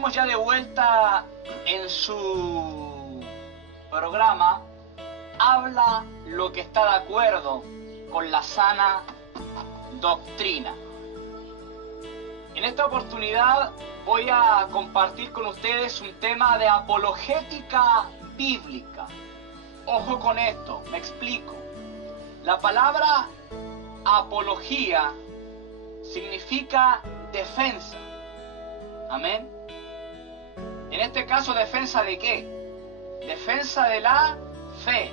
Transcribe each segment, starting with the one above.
estamos ya de vuelta en su programa. Habla lo que está de acuerdo con la sana doctrina. En esta oportunidad voy a compartir con ustedes un tema de apologética bíblica. Ojo con esto, me explico. La palabra apología significa defensa. Amén. En este caso, ¿defensa de qué? Defensa de la fe.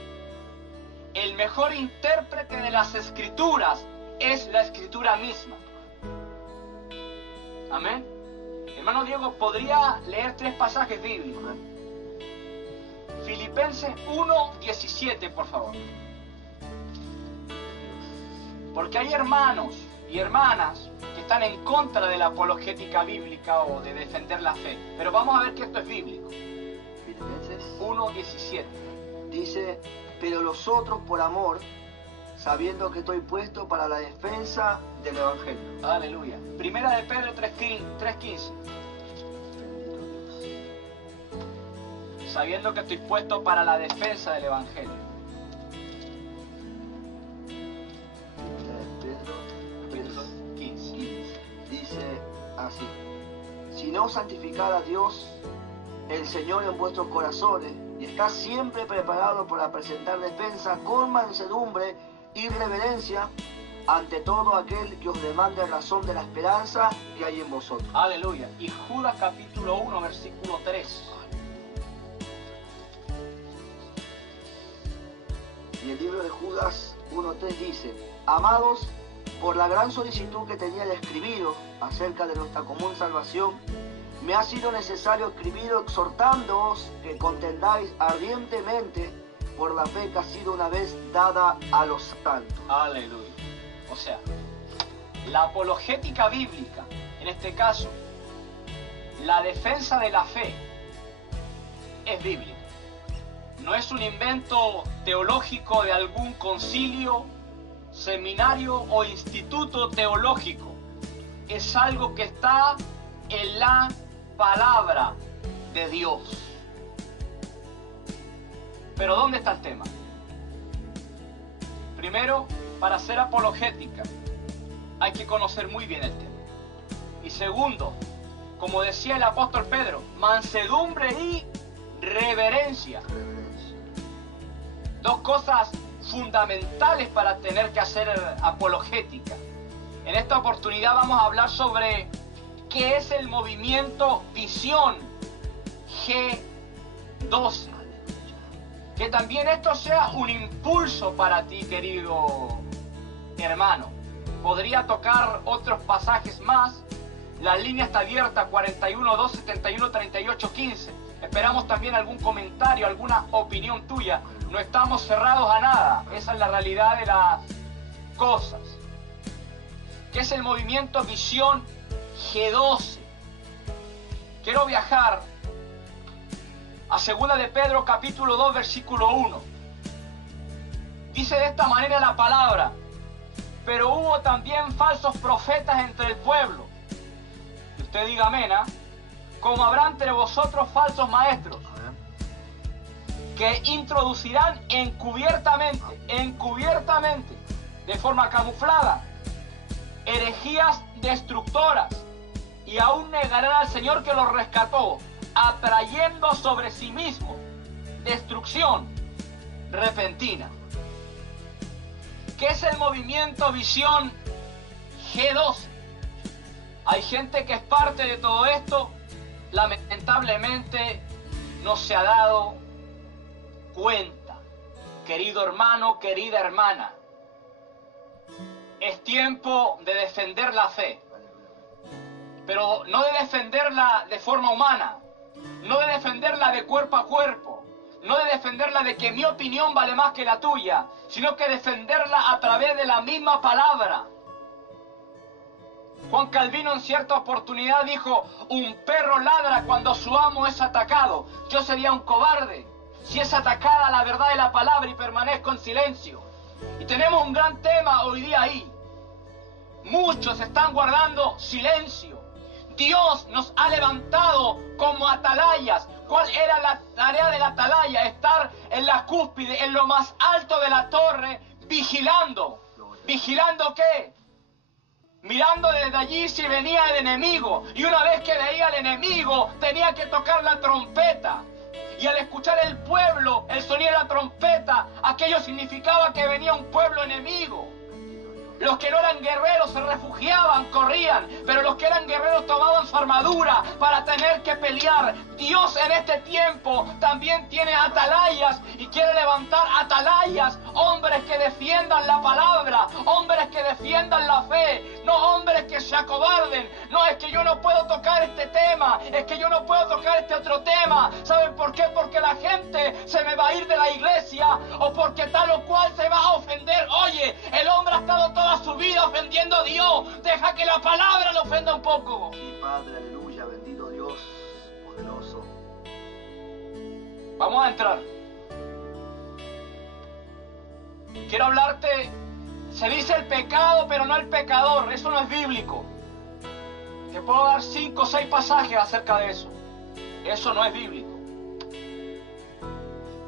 El mejor intérprete de las escrituras es la escritura misma. Amén. Hermano Diego, ¿podría leer 3 pasajes bíblicos? Filipenses 1:17, por favor. Porque hay hermanos y hermanas que están en contra de la apologética bíblica o de defender la fe. Pero vamos a ver que esto es bíblico. Filipenses 1:17. dice: pero los otros por amor, sabiendo que estoy puesto para la defensa del Evangelio. Aleluya. Primera de Pedro 3:15. Sabiendo que estoy puesto para la defensa del Evangelio. Pedro 15. dice así: si no santificad a Dios, el Señor en vuestros corazones, y está siempre preparado para presentar defensa con mansedumbre y reverencia ante todo aquel que os demande razón de la esperanza que hay en vosotros. Aleluya. Y Judas capítulo 1, versículo 3. Y el libro de Judas 1:3 dice: amados, por la gran solicitud que tenía de escribiros acerca de nuestra común salvación, me ha sido necesario escribiros exhortándoos que contendáis ardientemente por la fe que ha sido una vez dada a los santos. Aleluya. O sea, la apologética bíblica, en este caso, la defensa de la fe, es bíblica. No es un invento teológico de algún concilio, seminario o instituto teológico. Es algo que está en la palabra de Dios. Pero ¿dónde está el tema? Primero, para ser apologética, hay que conocer muy bien el tema. Y segundo, como decía el apóstol Pedro, mansedumbre y reverencia. Dos cosas fundamentales para tener que hacer apologética. En esta oportunidad vamos a hablar sobre qué es el movimiento Visión G12. Que también esto sea un impulso para ti, querido hermano. Podría tocar otros pasajes más. La línea está abierta, 41 2 71 38 15. Esperamos también algún comentario, alguna opinión tuya. No estamos cerrados a nada. Esa es la realidad de las cosas. ¿Qué es el movimiento Visión G12? Quiero viajar a 2 de Pedro capítulo 2 versículo 1. Dice de esta manera la palabra: pero hubo también falsos profetas entre el pueblo. Y usted diga amén, ¿eh? Como habrá entre vosotros falsos maestros, que introducirán encubiertamente, de forma camuflada, herejías destructoras, y aún negarán al Señor que los rescató, atrayendo sobre sí mismo destrucción repentina. ¿Qué es el movimiento Visión G12? Hay gente que es parte de todo esto, lamentablemente no se ha dado cuenta. Querido hermano, querida hermana, es tiempo de defender la fe, pero no de defenderla de forma humana, no de defenderla de cuerpo a cuerpo, no de defenderla de que mi opinión vale más que la tuya, sino que defenderla a través de la misma palabra. Juan Calvino en cierta oportunidad dijo: un perro ladra cuando su amo es atacado. Yo sería un cobarde si es atacada la verdad de la palabra y permanezco en silencio. Y tenemos un gran tema hoy día ahí. Muchos están guardando silencio. Dios nos ha levantado como atalayas. ¿Cuál era la tarea del atalaya? Estar en la cúspide, en lo más alto de la torre, vigilando. ¿Vigilando qué? Mirando desde allí si venía el enemigo. Y una vez que veía al enemigo, tenía que tocar la trompeta. Y al escuchar el pueblo, el sonido de la trompeta, aquello significaba que venía un pueblo enemigo. Los que no eran guerreros se refugiaban, corrían, pero los que eran guerreros tomaban su armadura para tener que pelear. Dios en este tiempo también tiene atalayas y quiere levantar atalayas, hombres que defiendan la palabra, hombres que defiendan la fe, no hombres que se acobarden. No, es que yo no puedo tocar este tema, es que yo no puedo tocar este otro tema. ¿Saben por qué? Porque la gente se me va a ir de la iglesia o porque tal o cual se va a ofender. Oye, el hombre ha estado toda su vida ofendiendo a Dios. Deja que la palabra le ofenda un poco. Sí, Padre, aleluya, bendito Dios, poderoso. Vamos a entrar. Quiero hablarte, se dice el pecado, pero no el pecador. Eso no es bíblico. Te puedo dar 5 o 6 pasajes acerca de eso. Eso no es bíblico.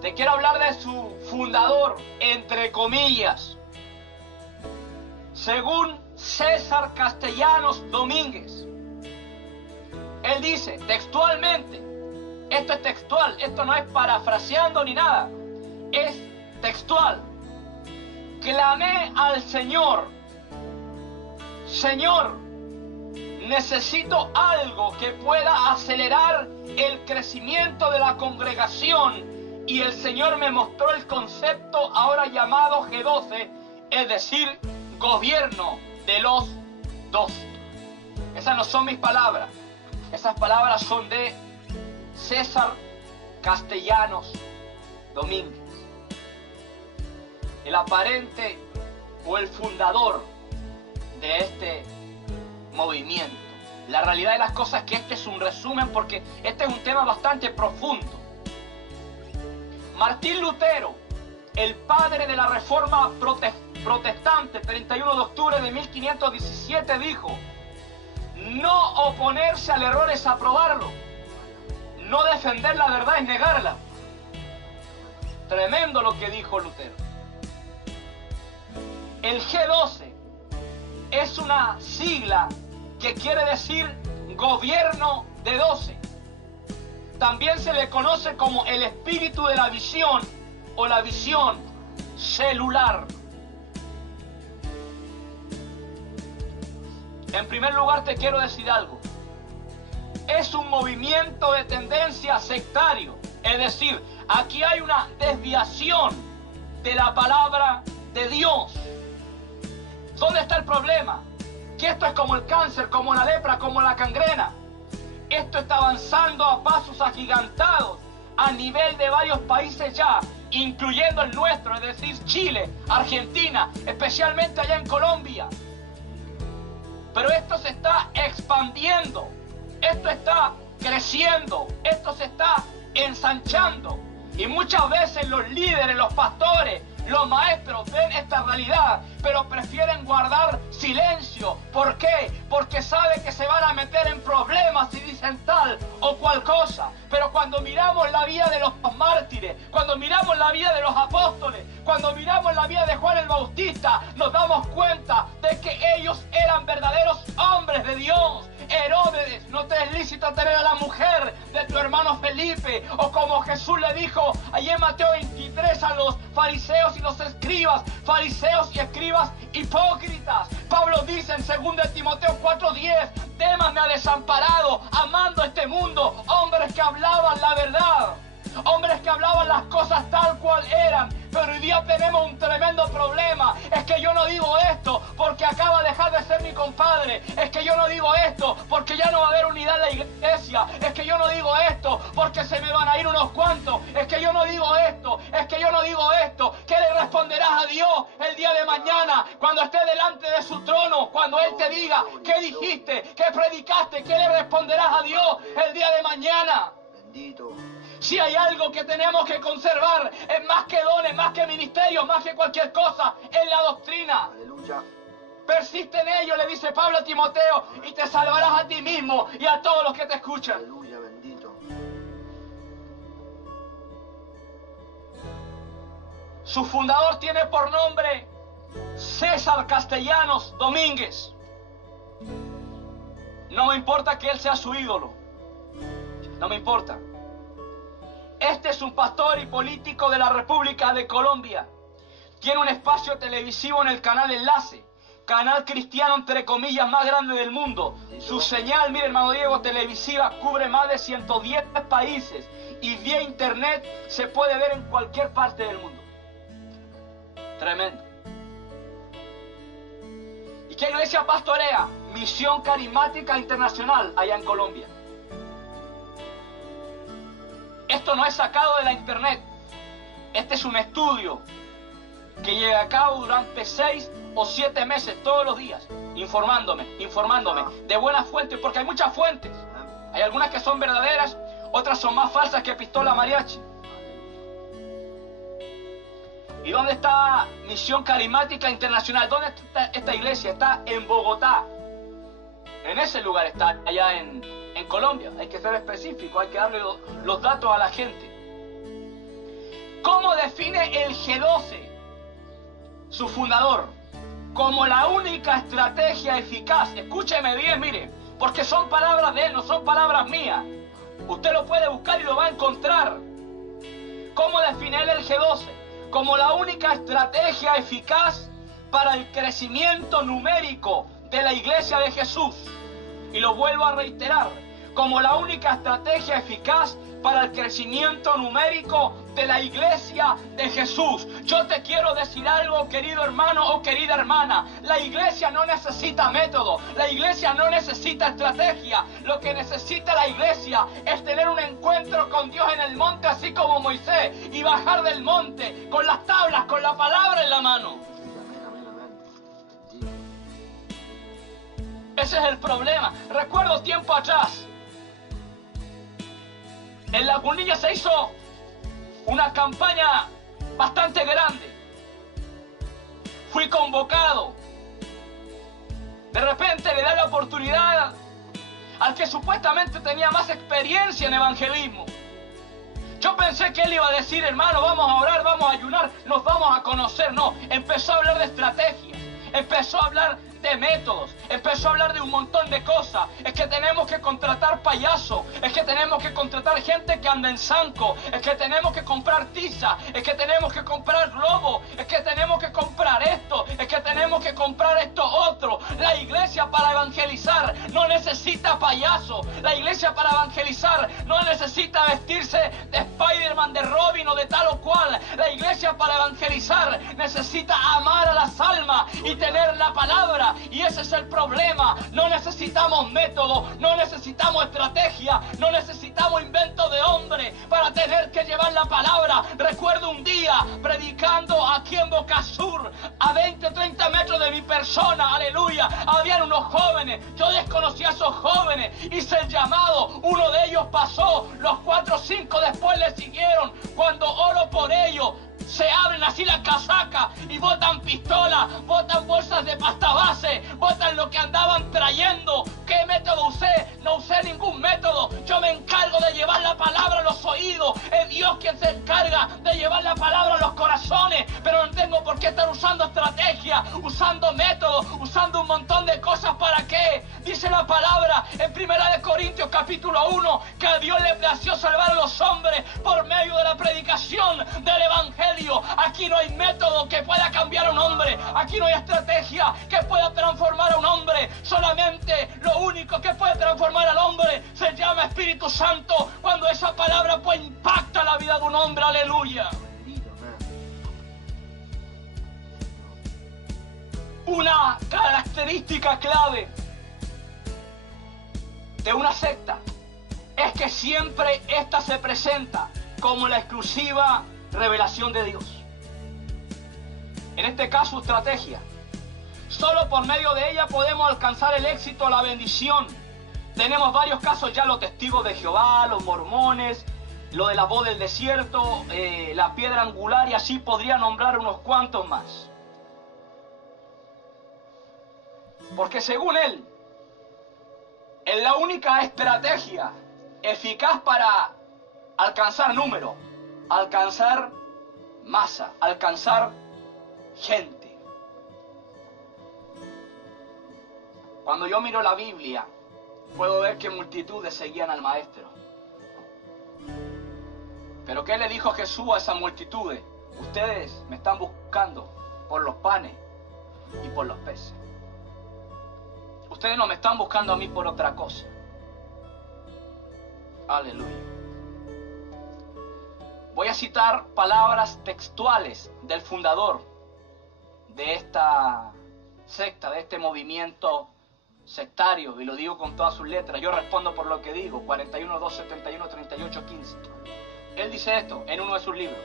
Te quiero hablar de su fundador, entre comillas. Según César Castellanos Domínguez, él dice textualmente, esto es textual, esto no es parafraseando ni nada, es textual: clamé al Señor, Señor, necesito algo que pueda acelerar el crecimiento de la congregación, y el Señor me mostró el concepto ahora llamado G12, es decir, gobierno de los 12. Esas no son mis palabras, esas palabras son de César Castellanos Domínguez, el aparente o el fundador de este movimiento. La realidad de las cosas es que este es un resumen, porque este es un tema bastante profundo. Martín Lutero, el padre de la Reforma protestante, 31 de octubre de 1517, dijo: no oponerse al error es aprobarlo, no defender la verdad es negarla. Tremendo lo que dijo Lutero. El G12 es una sigla que quiere decir gobierno de 12. También se le conoce como el espíritu de la visión o la visión celular. En primer lugar, te quiero decir algo. Es un movimiento de tendencia sectario. Es decir, aquí hay una desviación de la palabra de Dios. ¿Dónde está el problema? Que esto es como el cáncer, como la lepra, como la gangrena. Esto está avanzando a pasos agigantados a nivel de varios países ya, incluyendo el nuestro, es decir, Chile, Argentina, especialmente allá en Colombia. Pero esto se está expandiendo, esto está creciendo, esto se está ensanchando. Y muchas veces los líderes, los pastores, los maestros ven esta realidad, pero prefieren guardar silencio. ¿Por qué? Porque saben que se van a meter en problemas si dicen tal o cual cosa. Pero cuando miramos la vida de los mártires, cuando miramos la vida de los apóstoles, cuando miramos la vida de Juan el Bautista, nos damos cuenta de que ellos eran verdaderos hombres de Dios. Herodes, no te es lícito tener a la mujer de tu hermano Felipe, o como Jesús le dijo allí en Mateo 23 a los fariseos y los escribas, fariseos y escribas hipócritas. Pablo dice en 2 Timoteo 4:10, Demas me ha desamparado, amando este mundo. Hombres que hablaban la verdad, hombres que hablaban las cosas tal cual eran. Pero hoy día tenemos un tremendo problema. Es que yo no digo esto porque acaba de dejar de ser mi compadre. Es que yo no digo esto porque ya no va a haber unidad en la iglesia. Es que yo no digo esto porque se me van a ir unos cuantos. Es que yo no digo esto, es que yo no digo esto. ¿Qué le responderás a Dios el día de mañana cuando esté delante de su trono? Cuando Él te diga, ¿qué dijiste? ¿Qué predicaste? ¿Qué le responderás a Dios el día de mañana? Bendito. Si hay algo que tenemos que conservar, es más que dones, más que ministerios, más que cualquier cosa, es la doctrina. Aleluya. Persiste en ello, le dice Pablo a Timoteo, y te salvarás a ti mismo y a todos los que te escuchan. Aleluya, bendito. Su fundador tiene por nombre César Castellanos Domínguez. No me importa que él sea su ídolo. No me importa. Este es un pastor y político de la República de Colombia. Tiene un espacio televisivo en el canal Enlace, canal cristiano entre comillas más grande del mundo. Su señal, mire hermano Diego, televisiva cubre más de 110 países y vía internet se puede ver en cualquier parte del mundo. Tremendo. ¿Y qué iglesia pastorea? Misión Carismática Internacional allá en Colombia. Esto no es sacado de la internet. Este es un estudio que lleva a cabo durante 6 o 7 meses, todos los días, informándome, de buenas fuentes, porque hay muchas fuentes. Hay algunas que son verdaderas, otras son más falsas que pistola mariachi. ¿Y dónde está Misión Carismática Internacional? ¿Dónde está esta iglesia? Está en Bogotá. En ese lugar está, allá en Colombia. Hay que ser específico, hay que darle los datos a la gente. ¿Cómo define el G12, su fundador? Como la única estrategia eficaz. Escúcheme bien, mire, porque son palabras de él, no son palabras mías. Usted lo puede buscar y lo va a encontrar. ¿Cómo define él el G12? Como la única estrategia eficaz para el crecimiento numérico de la iglesia de Jesús. Y lo vuelvo a reiterar, como la única estrategia eficaz para el crecimiento numérico de la iglesia de Jesús. Yo te quiero decir algo, querido hermano o querida hermana. La iglesia no necesita método, la iglesia no necesita estrategia. Lo que necesita la iglesia es tener un encuentro con Dios en el monte, así como Moisés, y bajar del monte con las tablas, con la palabra en la mano. Ese es el problema. Recuerdo tiempo atrás, en Lagunilla se hizo una campaña bastante grande. Fui convocado. De repente le da la oportunidad al que supuestamente tenía más experiencia en evangelismo. Yo pensé que él iba a decir, hermano, vamos a orar, vamos a ayunar, nos vamos a conocer. No, empezó a hablar de estrategias, empezó a hablar de métodos, empezó a hablar de un montón de cosas. Es que tenemos que contratar payasos, es que tenemos que contratar gente que anda en zanco, es que tenemos que comprar tiza, es que tenemos que comprar globo, es que tenemos que comprar esto, es que tenemos que comprar esto otro. La iglesia para evangelizar no necesita payaso, la iglesia para evangelizar no necesita vestirse de Spider-Man, de Robin o de tal o cual. La iglesia para evangelizar necesita amar a las almas y tener la palabra. Y ese es el problema. No necesitamos método, no necesitamos estrategia, no necesitamos invento de hombre para tener que llevar la palabra. Recuerdo un día predicando aquí en Boca Sur, a 20, 30 metros de mi persona, aleluya, habían unos jóvenes. Yo desconocí a esos jóvenes, hice el llamado, uno de ellos pasó, los 4 o 5 después le siguieron. Cuando oro por ellos, se abren así la casaca y botan pistolas, botan bolsas de pasta base, botan lo que andaban trayendo. ¿Qué método usé? No usé ningún método. Yo me encargo de llevar la palabra a los oídos. Es Dios quien se encarga de llevar la palabra a los corazones. Pero no tengo por qué estar usando estrategia, usando métodos, usando un montón de cosas. ¿Para qué? Dice la palabra en 1 Corintios capítulo 1 que a Dios le plació salvar a los hombres por medio de la predicación del evangelio. Aquí no hay método que pueda cambiar a un hombre. Aquí no hay estrategia que pueda transformar a un hombre. Solamente lo único que puede transformar al hombre se llama Espíritu Santo. Cuando esa palabra pues impacta la vida de un hombre. Aleluya. Una característica clave de una secta es que siempre esta se presenta como la exclusiva revelación de Dios. En este caso, estrategia. Solo por medio de ella podemos alcanzar el éxito, la bendición. Tenemos varios casos ya, los testigos de Jehová, los mormones, lo de la voz del desierto, la piedra angular, y así podría nombrar unos cuantos más. Porque según él, es la única estrategia eficaz para alcanzar número, alcanzar masa, alcanzar gente. Cuando yo miro la Biblia, puedo ver que multitudes seguían al maestro. Pero ¿qué le dijo Jesús a esas multitudes? Ustedes me están buscando por los panes y por los peces. Ustedes no me están buscando a mí por otra cosa. Aleluya. Voy a citar palabras textuales del fundador de esta secta, de este movimiento sectario, y lo digo con todas sus letras. Yo respondo por lo que digo. 41, 2, 71, 38, 15. Él dice esto en uno de sus libros.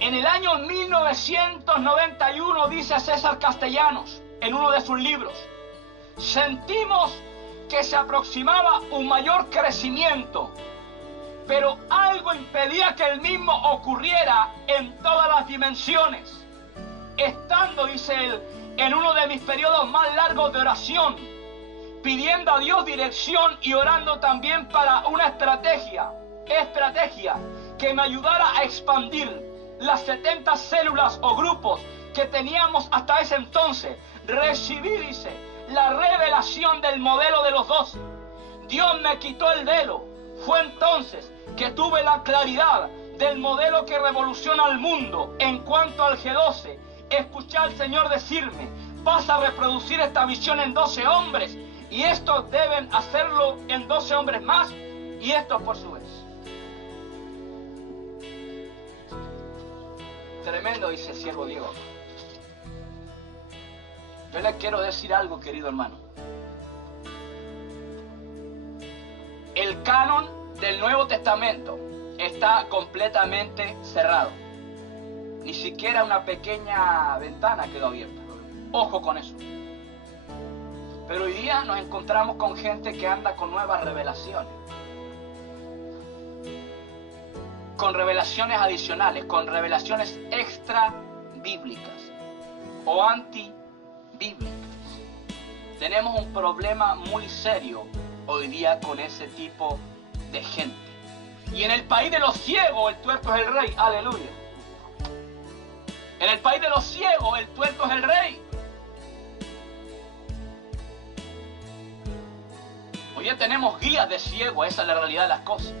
En el año 1991, dice César Castellanos, en uno de sus libros, sentimos que se aproximaba un mayor crecimiento, pero algo impedía que el mismo ocurriera en todas las dimensiones. Estando, dice él, en uno de mis periodos más largos de oración, pidiendo a Dios dirección y orando también para una estrategia que me ayudara a expandir las 70 células o grupos que teníamos hasta ese entonces. Recibí, dice, la revelación del modelo de los 12. Dios me quitó el velo. Fue entonces que tuve la claridad del modelo que revoluciona al mundo. En cuanto al G12, escuché al Señor decirme: vas a reproducir esta visión en 12 hombres, y estos deben hacerlo en 12 hombres más, y estos por su vez. Tremendo, dice el siervo Diego. Yo le quiero decir algo, querido hermano. El canon del Nuevo Testamento está completamente cerrado. Ni siquiera una pequeña ventana quedó abierta. Ojo con eso. Pero hoy día nos encontramos con gente que anda con nuevas revelaciones. Con revelaciones adicionales, con revelaciones extra bíblicas o antibíblicas. Tenemos un problema muy serio hoy día con ese tipo de gente. Y en el país de los ciegos, el tuerto es el rey. Aleluya. En el país de los ciegos, el tuerto es el rey. Hoy ya tenemos guías de ciegos, esa es la realidad de las cosas.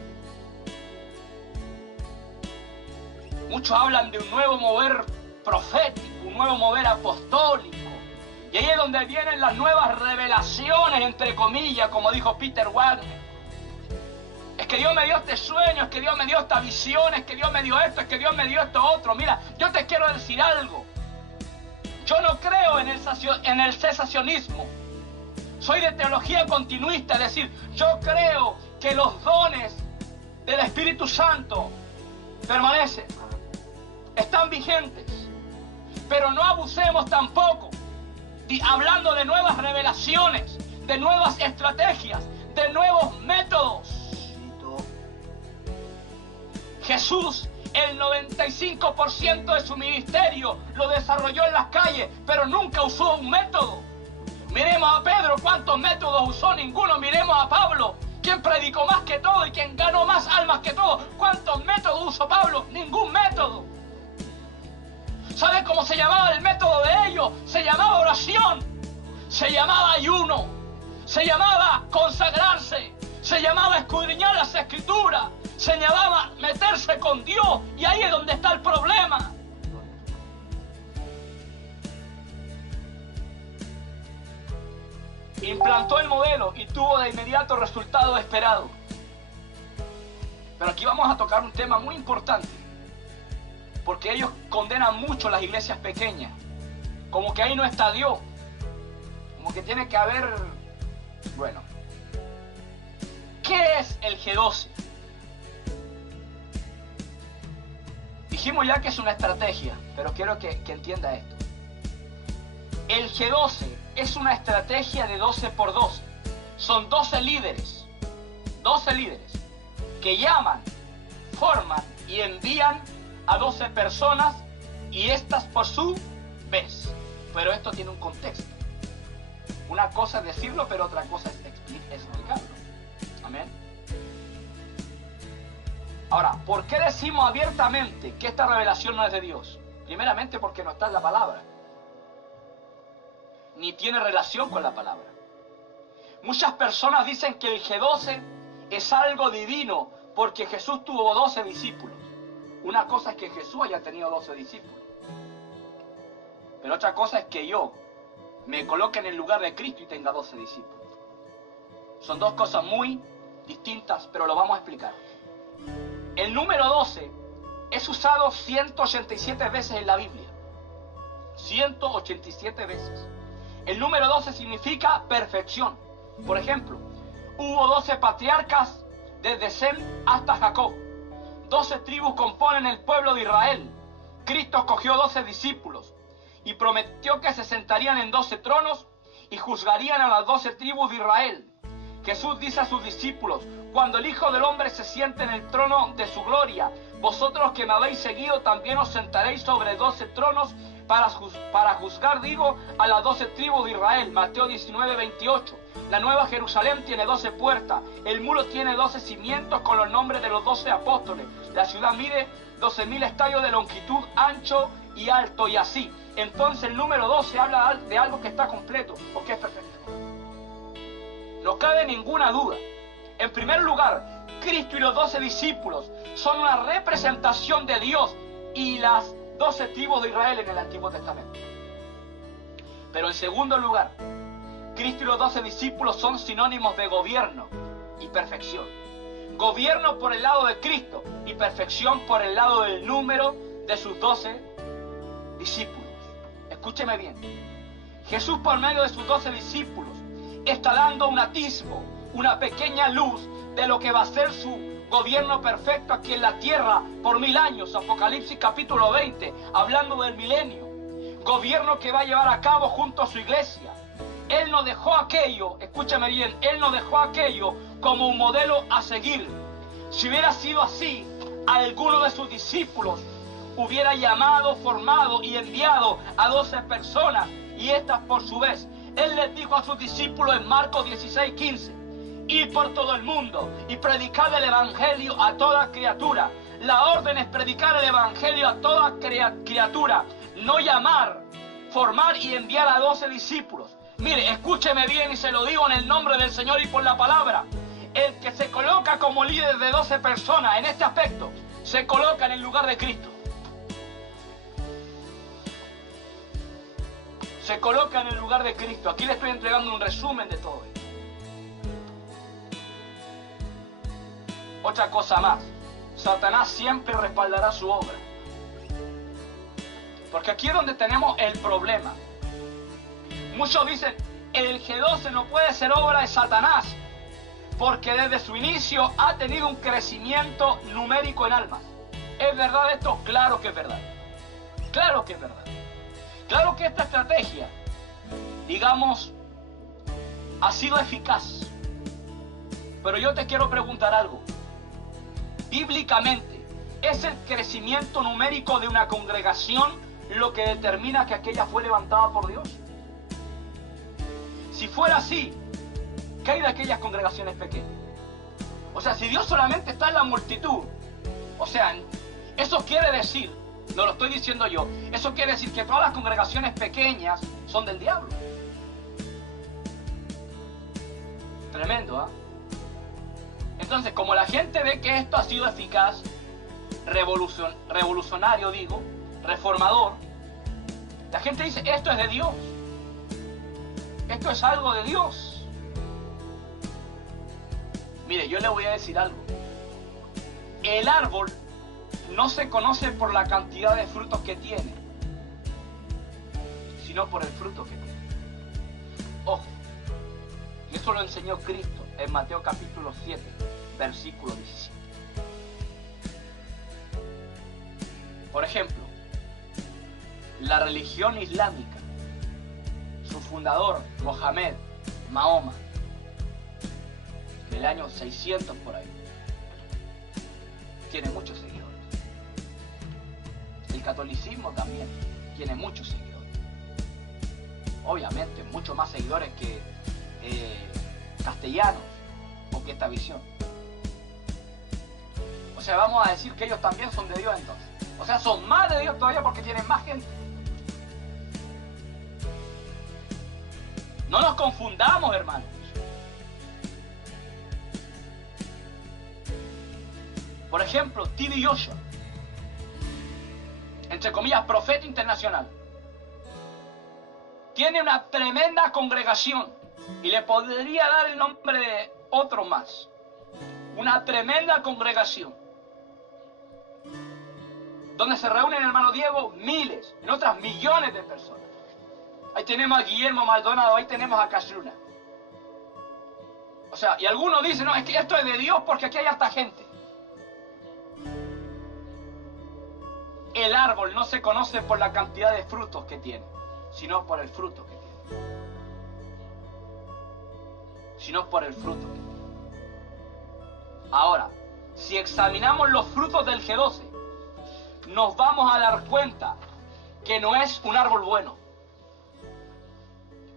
Muchos hablan de un nuevo mover profético, un nuevo mover apostólico. Y ahí es donde vienen las nuevas revelaciones, entre comillas, como dijo Peter Wagner. Es que Dios me dio este sueño, es que Dios me dio esta visión, es que Dios me dio esto, es que Dios me dio esto otro. Mira, yo te quiero decir algo. Yo no creo en el cesacionismo. Soy de teología continuista, es decir, yo creo que los dones del Espíritu Santo permanecen, están vigentes, pero no abusemos tampoco, hablando de nuevas revelaciones, de nuevas estrategias, de nuevos métodos. Jesús, el 95% de su ministerio lo desarrolló en las calles, pero nunca usó un método. Miremos a Pedro, ¿cuántos métodos usó? Ninguno. Miremos a Pablo, ¿quién predicó más que todo y quién ganó más almas que todo? ¿Cuántos métodos usó Pablo? Ningún método. ¿Sabes cómo se llamaba el método de ellos? Se llamaba oración, se llamaba ayuno, se llamaba consagrarse, se llamaba escudriñar las Escrituras, se llamaba meterse con Dios, y ahí es donde está el problema. Implantó el modelo y tuvo de inmediato el resultado esperado. Pero aquí vamos a tocar un tema muy importante, porque ellos condenan mucho las iglesias pequeñas, como que ahí no está Dios, como que tiene que haber, bueno, ¿qué es el G12? Dijimos ya que es una estrategia, pero quiero que entienda esto. El G12 es una estrategia de 12 por 12. Son 12 líderes que llaman, forman y envían a 12 personas, y estas por su vez. Pero esto tiene un contexto. una cosa es decirlo, pero otra cosa es explicarlo. Amén. Ahora, ¿por qué decimos abiertamente que esta revelación no es de Dios? Primeramente porque no está en la palabra, ni tiene relación con la palabra. Muchas personas dicen que el G12 es algo divino porque Jesús tuvo 12 discípulos. Una cosa es que Jesús haya tenido 12 discípulos, pero otra cosa es que yo me coloque en el lugar de Cristo y tenga 12 discípulos. Son dos cosas muy distintas, pero lo vamos a explicar. El número 12 es usado 187 veces en la Biblia. 187 veces. El número 12 significa perfección. Por ejemplo, hubo 12 patriarcas desde Sem hasta Jacob. 12 tribus componen el pueblo de Israel. Cristo escogió 12 discípulos y prometió que se sentarían en 12 tronos y juzgarían a las 12 tribus de Israel. Jesús dice a sus discípulos: cuando el Hijo del Hombre se siente en el trono de su gloria, vosotros que me habéis seguido también os sentaréis sobre 12 tronos para juzgar, digo, a las 12 tribus de Israel. Mateo 19, 28. La Nueva Jerusalén tiene 12 puertas. El muro tiene 12 cimientos con los nombres de los 12 apóstoles. La ciudad mide 12.000 estadios de longitud, ancho y alto, y así. Entonces el número 12 habla de algo que está completo o que es perfecto. No cabe ninguna duda. En primer lugar, Cristo y los 12 discípulos son una representación de Dios y las 12 tribus de Israel en el Antiguo Testamento. Pero en segundo lugar, Cristo y los 12 discípulos son sinónimos de gobierno y perfección. Gobierno por el lado de Cristo y perfección por el lado del número de sus 12 discípulos. Escúcheme bien. Jesús, por medio de sus 12 discípulos, está dando un atisbo, una pequeña luz de lo que va a ser su gobierno perfecto aquí en la tierra por 1000 años. Apocalipsis capítulo 20, hablando del milenio. Gobierno que va a llevar a cabo junto a su iglesia. Él nos dejó aquello, escúchame bien, Él nos dejó aquello como un modelo a seguir. Si hubiera sido así, alguno de sus discípulos hubiera llamado, formado y enviado a 12 personas, y estas por su vez, Él les dijo a sus discípulos en Marcos 16, 15, ir por todo el mundo y predicar el evangelio a toda criatura. La orden es predicar el evangelio a toda criatura, no llamar, formar y enviar a 12 discípulos. Mire, escúcheme bien y se lo digo en el nombre del Señor y por la palabra. El que se coloca como líder de 12 personas en este aspecto, se coloca en el lugar de Cristo. Se coloca en el lugar de Cristo. Aquí le estoy entregando un resumen de todo esto. Otra cosa más. Satanás siempre respaldará su obra. Porque aquí es donde tenemos el problema. Muchos dicen, el G12 no puede ser obra de Satanás, porque desde su inicio ha tenido un crecimiento numérico en almas. ¿Es verdad esto? Claro que es verdad. Claro que es verdad. Claro que esta estrategia, digamos, ha sido eficaz. Pero yo te quiero preguntar algo. Bíblicamente, ¿es el crecimiento numérico de una congregación lo que determina que aquella fue levantada por Dios? Si fuera así, ¿qué hay de aquellas congregaciones pequeñas? O sea, si Dios solamente está en la multitud, o sea, eso quiere decir, no lo estoy diciendo yo, eso quiere decir que todas las congregaciones pequeñas son del diablo. Tremendo, ¿ah? Entonces, como la gente ve que esto ha sido eficaz, revolucionario digo, reformador, la gente dice, esto es de Dios. Esto es algo de Dios. Mire, yo le voy a decir algo. El árbol no se conoce por la cantidad de frutos que tiene, sino por el fruto que tiene. Ojo, y eso lo enseñó Cristo en Mateo capítulo 7, versículo 17. Por ejemplo, la religión islámica, su fundador, Mohammed, Mahoma, en el año 600 por ahí, tiene muchos seguidores. El catolicismo también tiene muchos seguidores. obviamente, mucho más seguidores que castellanos o que esta visión. O sea, vamos a decir que ellos también son de Dios entonces. O sea, son más de Dios todavía porque tienen más gente. No nos confundamos, hermanos. Por ejemplo, T.B. Joshua, entre comillas, profeta internacional, tiene una tremenda congregación y le podría dar el nombre de otro más. Una tremenda congregación donde se reúnen, hermano Diego, miles, en otras millones de personas. Ahí tenemos a Guillermo Maldonado, ahí tenemos a Casruna. O sea, y algunos dicen, no, es que esto es de Dios porque aquí hay harta gente. El árbol no se conoce por la cantidad de frutos que tiene, sino por el fruto que tiene. Sino por el fruto que tiene. Ahora, si examinamos los frutos del G12, nos vamos a dar cuenta que no es un árbol bueno.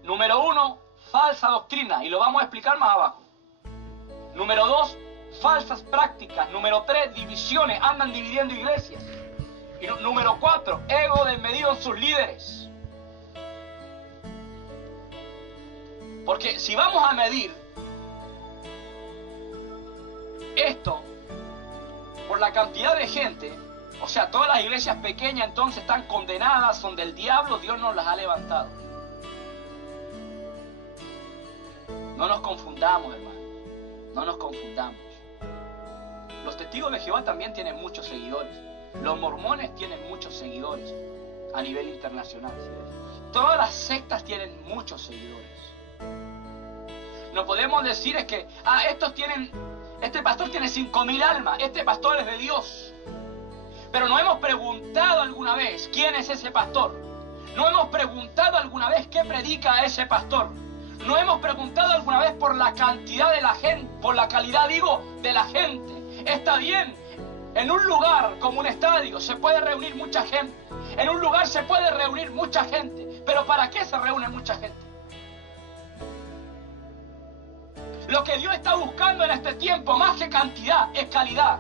Número 1, falsa doctrina, y lo vamos a explicar más abajo. Número 2, falsas prácticas. Número 3, divisiones, andan dividiendo iglesias. Y número 4, ego desmedido en sus líderes. Porque si vamos a medir esto por la cantidad de gente, o sea, todas las iglesias pequeñas entonces están condenadas, son del diablo, Dios nos las ha levantado. No nos confundamos, hermano. No nos confundamos. Los testigos de Jehová también tienen muchos seguidores. Los mormones tienen muchos seguidores a nivel internacional. Todas las sectas tienen muchos seguidores. No podemos decir es que, este pastor tiene 5.000 almas, este pastor es de Dios. Pero no hemos preguntado alguna vez quién es ese pastor. No hemos preguntado alguna vez qué predica ese pastor. No hemos preguntado alguna vez por la cantidad de la gente, por la calidad, de la gente. Está bien, en un lugar como un estadio se puede reunir mucha gente. En un lugar se puede reunir mucha gente. Pero ¿para qué se reúne mucha gente? Lo que Dios está buscando en este tiempo, más que cantidad, es calidad.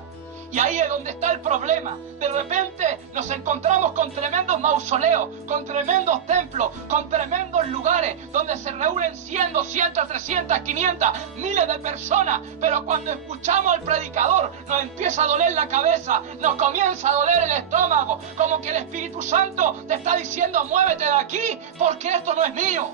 Y ahí es donde está el problema. De repente nos encontramos con tremendos mausoleos, con tremendos templos, con tremendos lugares donde se reúnen 100, 200, 300, 500, miles de personas. Pero cuando escuchamos al predicador nos empieza a doler la cabeza, nos comienza a doler el estómago, como que el Espíritu Santo te está diciendo muévete de aquí porque esto no es mío.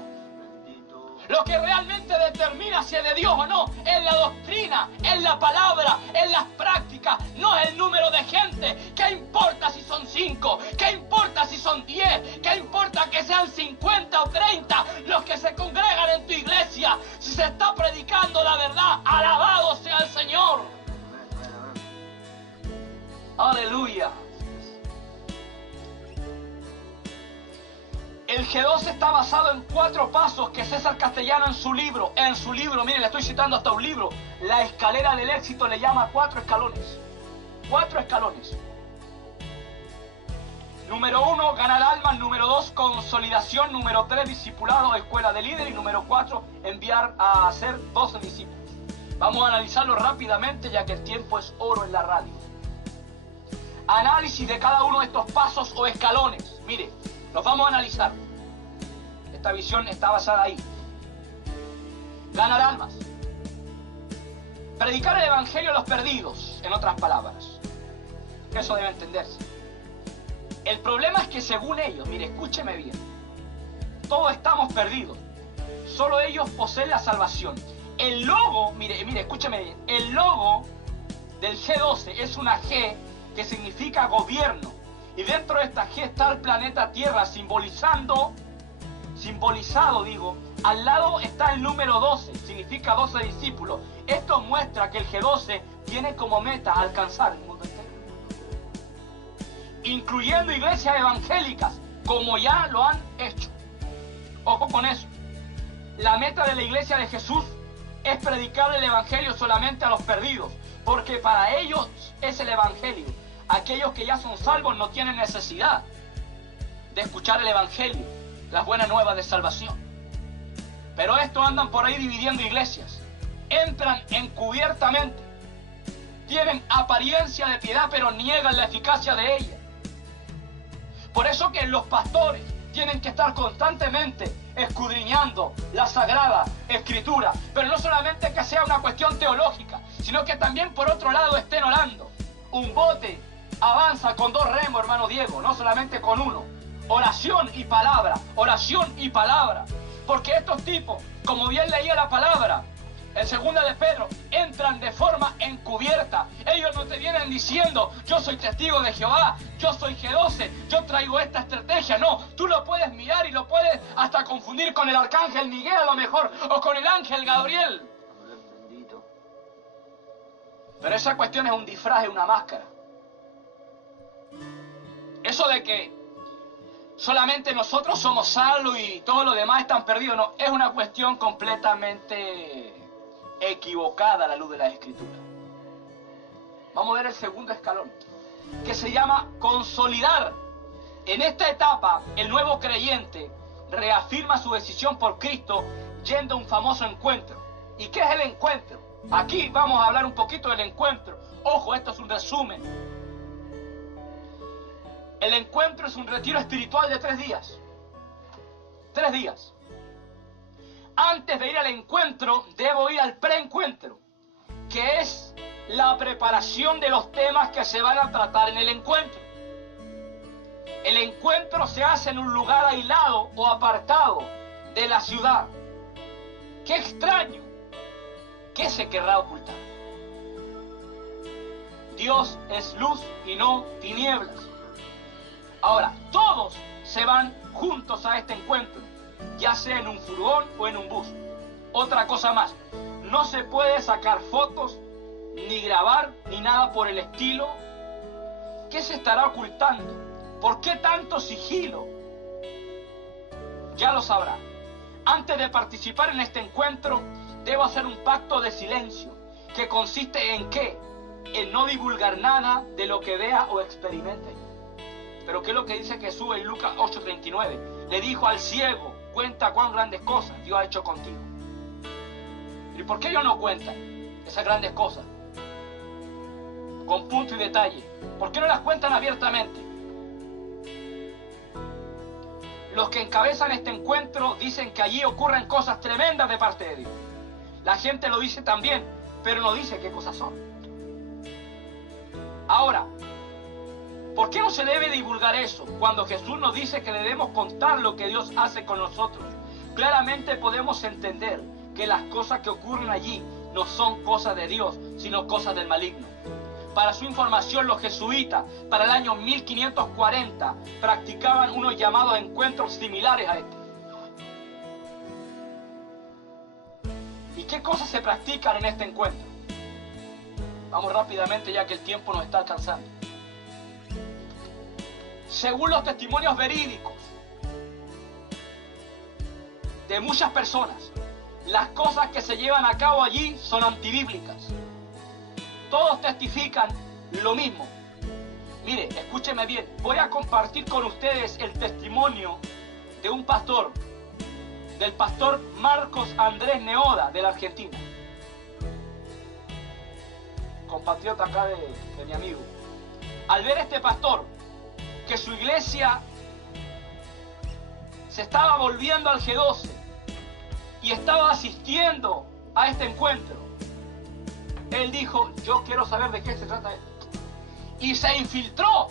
Lo que realmente determina si es de Dios o no es la doctrina, es la palabra, es las prácticas, no es el número de gente. ¿Qué importa si son 5? ¿Qué importa si son 10? ¿Qué importa que sean 50 o 30 los que se congregan en tu iglesia? Si se está predicando la verdad, alabado sea el Señor. Aleluya. El G12 está basado en 4 pasos que César Castellano en su libro, miren, le estoy citando hasta un libro, La escalera del éxito, le llama 4 escalones. 4 escalones. Número 1, ganar almas. Número 2, consolidación. Número 3, discipulado, escuela de líder. Y número 4, enviar a hacer 12 discípulos. Vamos a analizarlo rápidamente ya que el tiempo es oro en la radio. Análisis de cada uno de estos pasos o escalones. Mire, los vamos a analizar. Esta visión está basada ahí. Ganar almas. Predicar el evangelio a los perdidos, en otras palabras. Eso debe entenderse. El problema es que según ellos, mire, escúcheme bien, todos estamos perdidos. Solo ellos poseen la salvación. El logo, mire, escúcheme bien, el logo del G12 es una G que significa gobierno. Y dentro de esta G está el planeta Tierra simbolizado, al lado está el número 12, significa 12 discípulos. Esto muestra que el G12 tiene como meta alcanzar el mundo entero, incluyendo iglesias evangélicas, como ya lo han hecho. Ojo con eso. La meta de la iglesia de Jesús es predicar el evangelio solamente a los perdidos, porque para ellos es el evangelio. Aquellos que ya son salvos no tienen necesidad de escuchar el evangelio, las buenas nuevas de salvación. Pero estos andan por ahí dividiendo iglesias. Entran encubiertamente. Tienen apariencia de piedad, pero niegan la eficacia de ella. Por eso que los pastores tienen que estar constantemente escudriñando la Sagrada Escritura. Pero no solamente que sea una cuestión teológica, sino que también por otro lado estén orando. Un bote avanza con 2 remos, hermano Diego, no solamente con uno. Oración y palabra, oración y palabra. Porque estos tipos, como bien leía la palabra, en 2 de Pedro, entran de forma encubierta. Ellos no te vienen diciendo, yo soy testigo de Jehová, yo soy G12, yo traigo esta estrategia. No, tú lo puedes mirar y lo puedes hasta confundir con el arcángel Miguel a lo mejor, o con el ángel Gabriel. Pero esa cuestión es un disfraz, es una máscara. Eso de que solamente nosotros somos salvos y todos los demás están perdidos, no, es una cuestión completamente equivocada a la luz de la Escritura. Vamos a ver el segundo escalón, que se llama consolidar. En esta etapa, el nuevo creyente reafirma su decisión por Cristo yendo a un famoso encuentro. ¿Y qué es el encuentro? Aquí vamos a hablar un poquito del encuentro. Ojo, esto es un resumen. El encuentro es un retiro espiritual de 3 días. 3 días. Antes de ir al encuentro, debo ir al preencuentro, que es la preparación de los temas que se van a tratar en el encuentro. El encuentro se hace en un lugar aislado o apartado de la ciudad. ¡Qué extraño! ¿Qué se querrá ocultar? Dios es luz y no tinieblas. Ahora, todos se van juntos a este encuentro, ya sea en un furgón o en un bus. Otra cosa más, no se puede sacar fotos, ni grabar, ni nada por el estilo. ¿Qué se estará ocultando? ¿Por qué tanto sigilo? Ya lo sabrá. Antes de participar en este encuentro, debo hacer un pacto de silencio, que consiste en ¿qué? En no divulgar nada de lo que vea o experimente. Pero ¿qué es lo que dice Jesús en Lucas 8:39? Le dijo al ciego, cuenta cuán grandes cosas Dios ha hecho contigo. ¿Y por qué ellos no cuentan esas grandes cosas? Con punto y detalle. ¿Por qué no las cuentan abiertamente? Los que encabezan este encuentro dicen que allí ocurren cosas tremendas de parte de Dios. La gente lo dice también, pero no dice qué cosas son. Ahora, ¿por qué no se debe divulgar eso cuando Jesús nos dice que debemos contar lo que Dios hace con nosotros? Claramente podemos entender que las cosas que ocurren allí no son cosas de Dios, sino cosas del maligno. Para su información, los jesuitas, para el año 1540, practicaban unos llamados encuentros similares a este. ¿Y qué cosas se practican en este encuentro? Vamos rápidamente ya que el tiempo nos está alcanzando. Según los testimonios verídicos de muchas personas, las cosas que se llevan a cabo allí son antibíblicas. Todos testifican lo mismo. Mire, escúcheme bien, voy a compartir con ustedes el testimonio de un pastor, del pastor Marcos Andrés Neoda, de la Argentina. Compatriota acá de mi amigo. Al ver este pastor, que su iglesia se estaba volviendo al G12 y estaba asistiendo a este encuentro, él dijo, yo quiero saber de qué se trata esto. Y se infiltró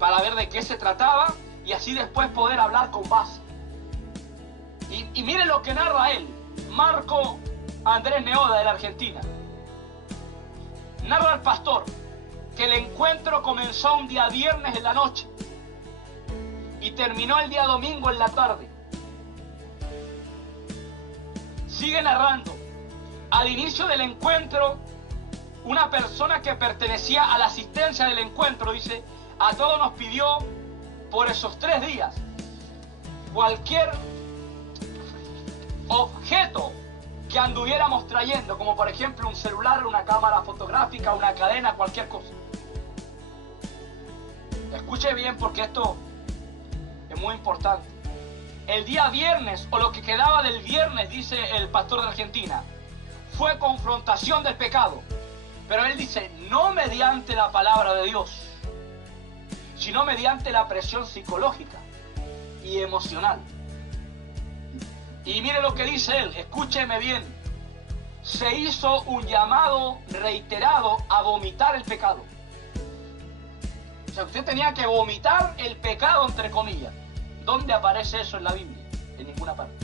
para ver de qué se trataba y así después poder hablar con base. Y mire lo que narra él, Marco Andrés Neoda, de la Argentina. Narra al pastor que el encuentro comenzó un día viernes en la noche y terminó el día domingo en la tarde. Sigue narrando. Al inicio del encuentro, una persona que pertenecía a la asistencia del encuentro, dice, a todos nos pidió por esos 3 días cualquier objeto que anduviéramos trayendo, como por ejemplo un celular, una cámara fotográfica, una cadena, cualquier cosa. Escuche bien porque esto es muy importante. El día viernes, o lo que quedaba del viernes, dice el pastor de Argentina, fue confrontación del pecado. Pero él dice, no mediante la palabra de Dios, sino mediante la presión psicológica y emocional. Y mire lo que dice él, escúcheme bien. Se hizo un llamado reiterado a vomitar el pecado. O sea, usted tenía que vomitar el pecado, entre comillas. ¿Dónde aparece eso en la Biblia? En ninguna parte.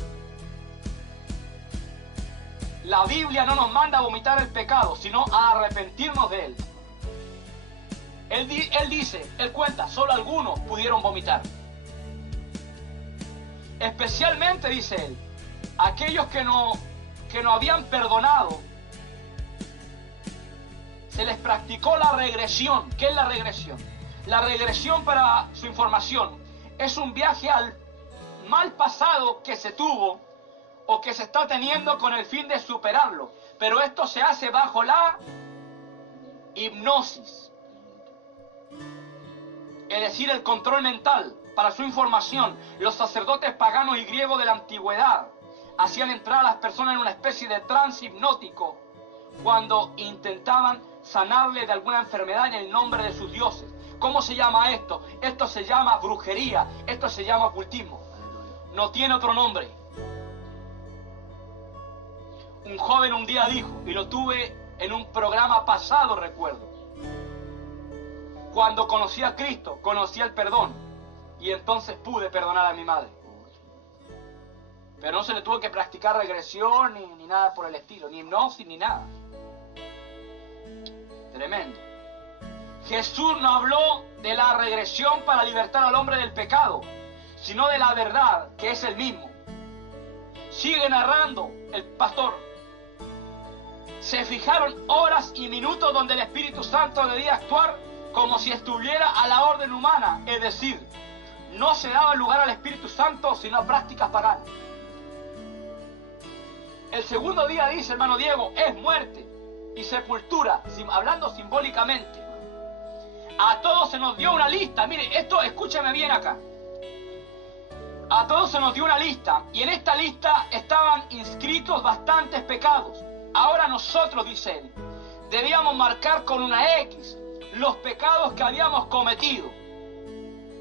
La Biblia no nos manda a vomitar el pecado, sino a arrepentirnos de él. Él cuenta, solo algunos pudieron vomitar. Especialmente, dice él, aquellos que no habían perdonado, se les practicó la regresión. ¿Qué es la regresión? La regresión, para su información, es un viaje al mal pasado que se tuvo o que se está teniendo con el fin de superarlo. Pero esto se hace bajo la hipnosis, es decir, el control mental. Para su información, los sacerdotes paganos y griegos de la antigüedad hacían entrar a las personas en una especie de trance hipnótico cuando intentaban sanarle de alguna enfermedad en el nombre de sus dioses. ¿Cómo se llama esto? Esto se llama brujería, esto se llama ocultismo. No tiene otro nombre. Un joven un día dijo, y lo tuve en un programa pasado, recuerdo, cuando conocí a Cristo, conocí el perdón, y entonces pude perdonar a mi madre. Pero no se le tuvo que practicar regresión ni nada por el estilo, ni hipnosis ni nada. Tremendo. Jesús no habló de la regresión para libertar al hombre del pecado, sino de la verdad, que es el mismo. Sigue narrando el pastor. Se fijaron horas y minutos donde el Espíritu Santo debía actuar como si estuviera a la orden humana, es decir, no se daba lugar al Espíritu Santo sino a prácticas paganas. El segundo día, dice hermano Diego, es muerte y sepultura, hablando simbólicamente. A todos se nos dio una lista. Mire, esto, escúchame bien acá. A todos se nos dio una lista, y en esta lista estaban inscritos bastantes pecados. Ahora nosotros, dice él, debíamos marcar con una X los pecados que habíamos cometido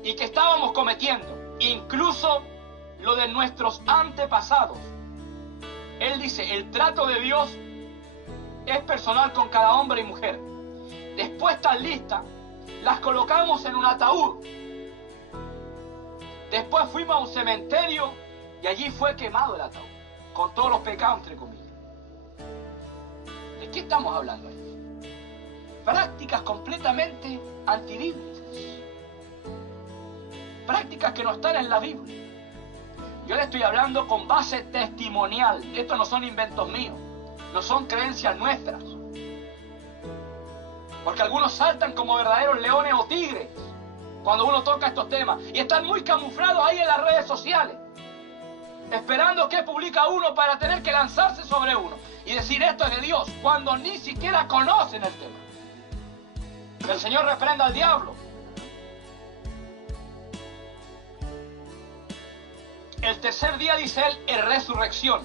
y que estábamos cometiendo, incluso lo de nuestros antepasados. Él dice, el trato de Dios es personal con cada hombre y mujer. Después estas listas las colocamos en un ataúd. Después fuimos a un cementerio y allí fue quemado el ataúd, con todos los pecados, entre comillas. ¿De qué estamos hablando ahí? Prácticas completamente antibíblicas. Prácticas que no están en la Biblia. Yo le estoy hablando con base testimonial. Estos no son inventos míos, no son creencias nuestras. Porque algunos saltan como verdaderos leones o tigres cuando uno toca estos temas, y están muy camuflados ahí en las redes sociales, esperando que publica uno para tener que lanzarse sobre uno y decir esto es de Dios, cuando ni siquiera conocen el tema. Que el Señor reprenda al diablo. El tercer día, dice él, es resurrección.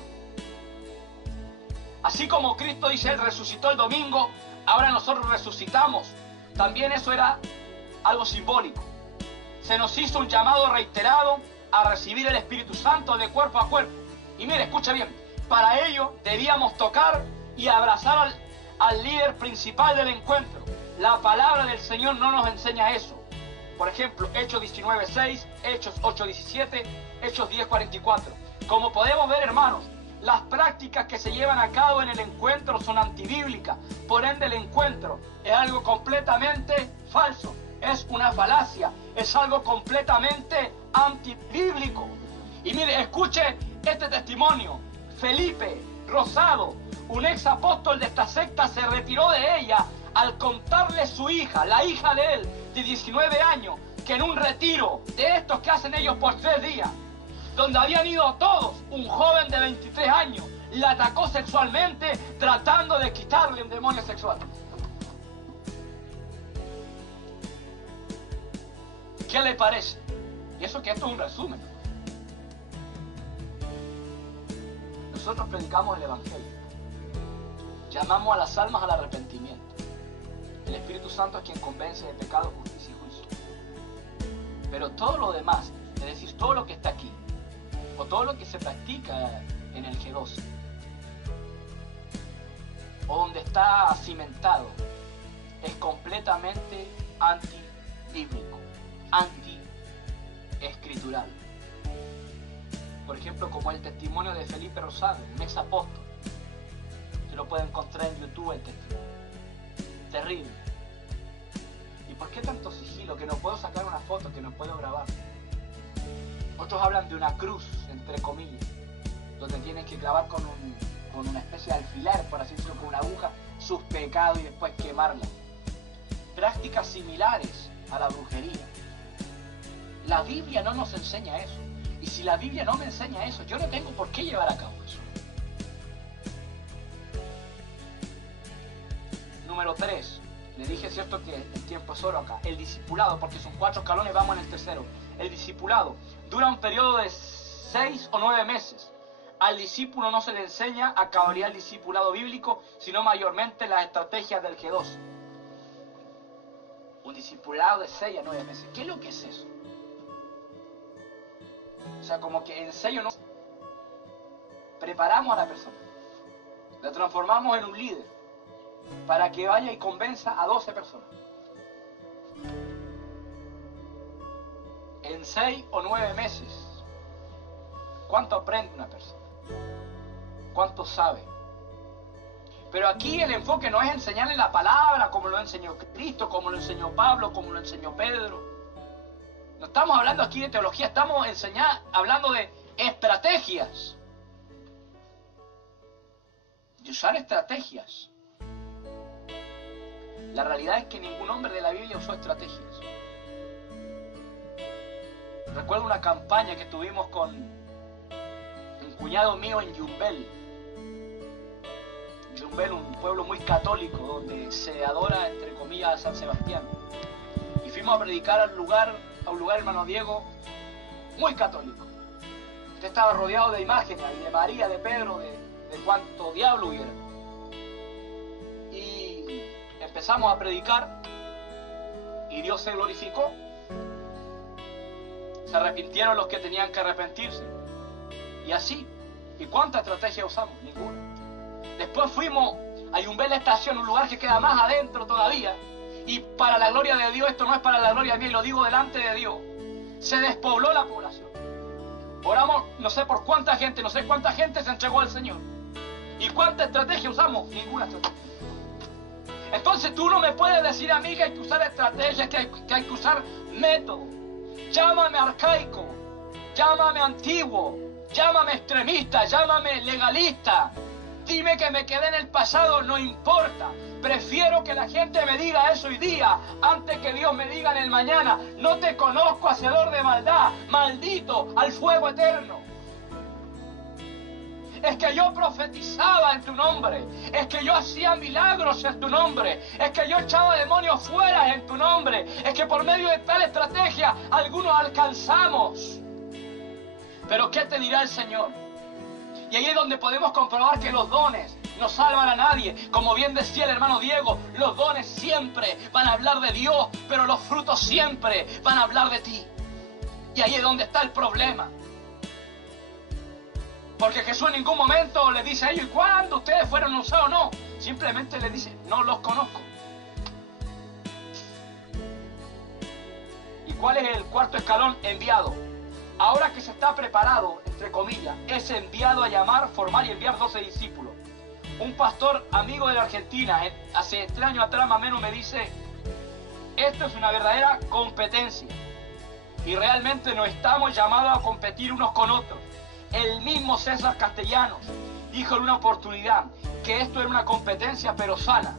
Así como Cristo, dice él, resucitó el domingo, ahora nosotros resucitamos. También eso era algo simbólico. Se nos hizo un llamado reiterado a recibir el Espíritu Santo de cuerpo a cuerpo. Y mire, escucha bien, para ello debíamos tocar y abrazar al líder principal del encuentro. La palabra del Señor no nos enseña eso. Por ejemplo, Hechos 19:6, Hechos 8:17, Hechos 10:44. Como podemos ver, hermanos, las prácticas que se llevan a cabo en el encuentro son antibíblicas. Por ende, el encuentro es algo completamente falso. Es una falacia. Es algo completamente antibíblico. Y mire, escuche este testimonio. Felipe Rosado, un ex apóstol de esta secta, se retiró de ella al contarle su hija, la hija de él, de 19 años, que en un retiro de estos que hacen ellos por 3 días, donde habían ido todos, un joven de 23 años la atacó sexualmente tratando de quitarle un demonio sexual. ¿Qué le parece? Y eso que esto es un resumen. nosotros predicamos el Evangelio. Llamamos a las almas al arrepentimiento. El Espíritu Santo es quien convence de pecado, justicia y juicio. Pero todo lo demás, es decir, todo lo que está aquí, o todo lo que se practica en el G12, o donde está cimentado, es completamente antibíblico, anti-escritural. Por ejemplo, como el testimonio de Felipe Rosado, un ex apóstol. Se lo puede encontrar en YouTube el testimonio. Terrible. ¿Y por qué tanto sigilo? Que no puedo sacar una foto, que no puedo grabar. Otros hablan de una cruz, entre comillas, donde tienen que clavar con una especie de alfiler, por así decirlo, con una aguja, sus pecados y después quemarla. Prácticas similares a la brujería. La Biblia no nos enseña eso. Y si la Biblia no me enseña eso, yo no tengo por qué llevar a cabo eso. Número 3. Le dije, cierto, que el tiempo es oro acá. El discipulado, porque son 4 escalones, vamos en el tercero. El discipulado dura un periodo de 6 o 9 meses. Al discípulo no se le enseña a cabalgar el discipulado bíblico, sino mayormente las estrategias del G12. Un discipulado de 6 a 9 meses. ¿Qué es lo que es eso? O sea, como que en serio no preparamos a la persona, la transformamos en un líder para que vaya y convenza a 12 personas. En 6 o 9 meses, ¿cuánto aprende una persona? ¿Cuánto sabe? Pero aquí el enfoque no es enseñarle la palabra como lo enseñó Cristo, como lo enseñó Pablo, como lo enseñó Pedro. No estamos hablando aquí de teología, estamos hablando de estrategias. De usar estrategias. La realidad es que ningún hombre de la Biblia usó estrategias. Recuerdo una campaña que tuvimos con un cuñado mío en Yumbel. Yumbel, un pueblo muy católico donde se adora, entre comillas, a San Sebastián. Y fuimos a predicar a un lugar, hermano Diego, muy católico. Usted estaba rodeado de imágenes, y de María, de Pedro, de cuánto diablo hubiera. Y empezamos a predicar y Dios se glorificó. Se arrepintieron los que tenían que arrepentirse. Y así. ¿Y cuánta estrategia usamos? Ninguna. Después fuimos a Yumbel Estación, un lugar que queda más adentro todavía. Y para la gloria de Dios, esto no es para la gloria mía, y lo digo delante de Dios. Se despobló la población. Oramos, no sé por cuánta gente, no sé cuánta gente se entregó al Señor. ¿Y cuánta estrategia usamos? Ninguna estrategia. Entonces tú no me puedes decir a mí que hay que usar estrategias, que hay que usar métodos. Llámame arcaico, llámame antiguo, llámame extremista, llámame legalista. Dime que me quedé en el pasado, no importa. Prefiero que la gente me diga eso hoy día antes que Dios me diga en el mañana: no te conozco, hacedor de maldad, maldito al fuego eterno. Es que yo profetizaba en tu nombre, es que yo hacía milagros en tu nombre, es que yo echaba demonios fuera en tu nombre, es que por medio de tal estrategia algunos alcanzamos. Pero ¿qué te dirá el Señor? Y ahí es donde podemos comprobar que los dones no salvan a nadie. Como bien decía el hermano Diego, los dones siempre van a hablar de Dios, pero los frutos siempre van a hablar de ti. Y ahí es donde está el problema. Porque Jesús en ningún momento le dice a ellos: ¿y cuándo ustedes fueron usados? No, simplemente le dice: no los conozco. ¿Y cuál es el cuarto escalón? Enviado. Ahora que se está preparado, entre comillas, es enviado a llamar, formar y enviar 12 discípulos. Un pastor amigo de la Argentina, hace 3 años atrás más o menos, me dice: esto es una verdadera competencia. Y realmente no estamos llamados a competir unos con otros. El mismo César Castellanos dijo en una oportunidad que esto era una competencia pero sana.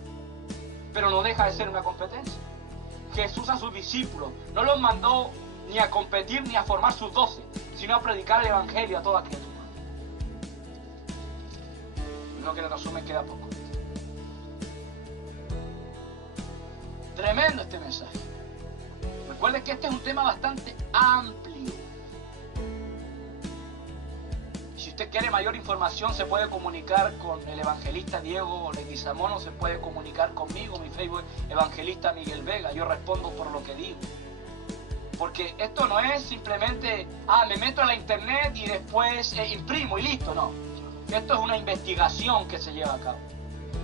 Pero no deja de ser una competencia. Jesús a sus discípulos no los mandó ni a competir ni a formar sus 12, sino a predicar el Evangelio a toda criatura. Lo que en resumen queda poco. Tremendo este mensaje. Recuerden que este es un tema bastante amplio. Si usted quiere mayor información, se puede comunicar con el evangelista Diego Leguizamón o se puede comunicar conmigo, mi Facebook Evangelista Miguel Vega. Yo respondo por lo que digo. Porque esto no es simplemente, me meto a la internet y después imprimo y listo, no. Esto es una investigación que se lleva a cabo.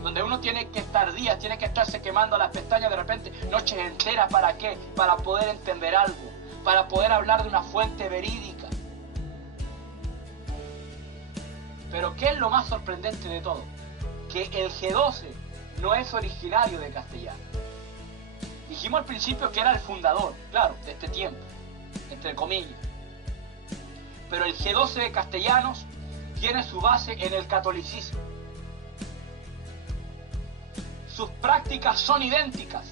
Donde uno tiene que estar días, tiene que estarse quemando las pestañas de repente, noches enteras, ¿para qué? Para poder entender algo, para poder hablar de una fuente verídica. Pero ¿qué es lo más sorprendente de todo? Que el G12 no es originario de Castellano. Dijimos al principio que era el fundador, claro, de este tiempo, entre comillas. Pero el G12 de Castellanos tiene su base en el catolicismo. Sus prácticas son idénticas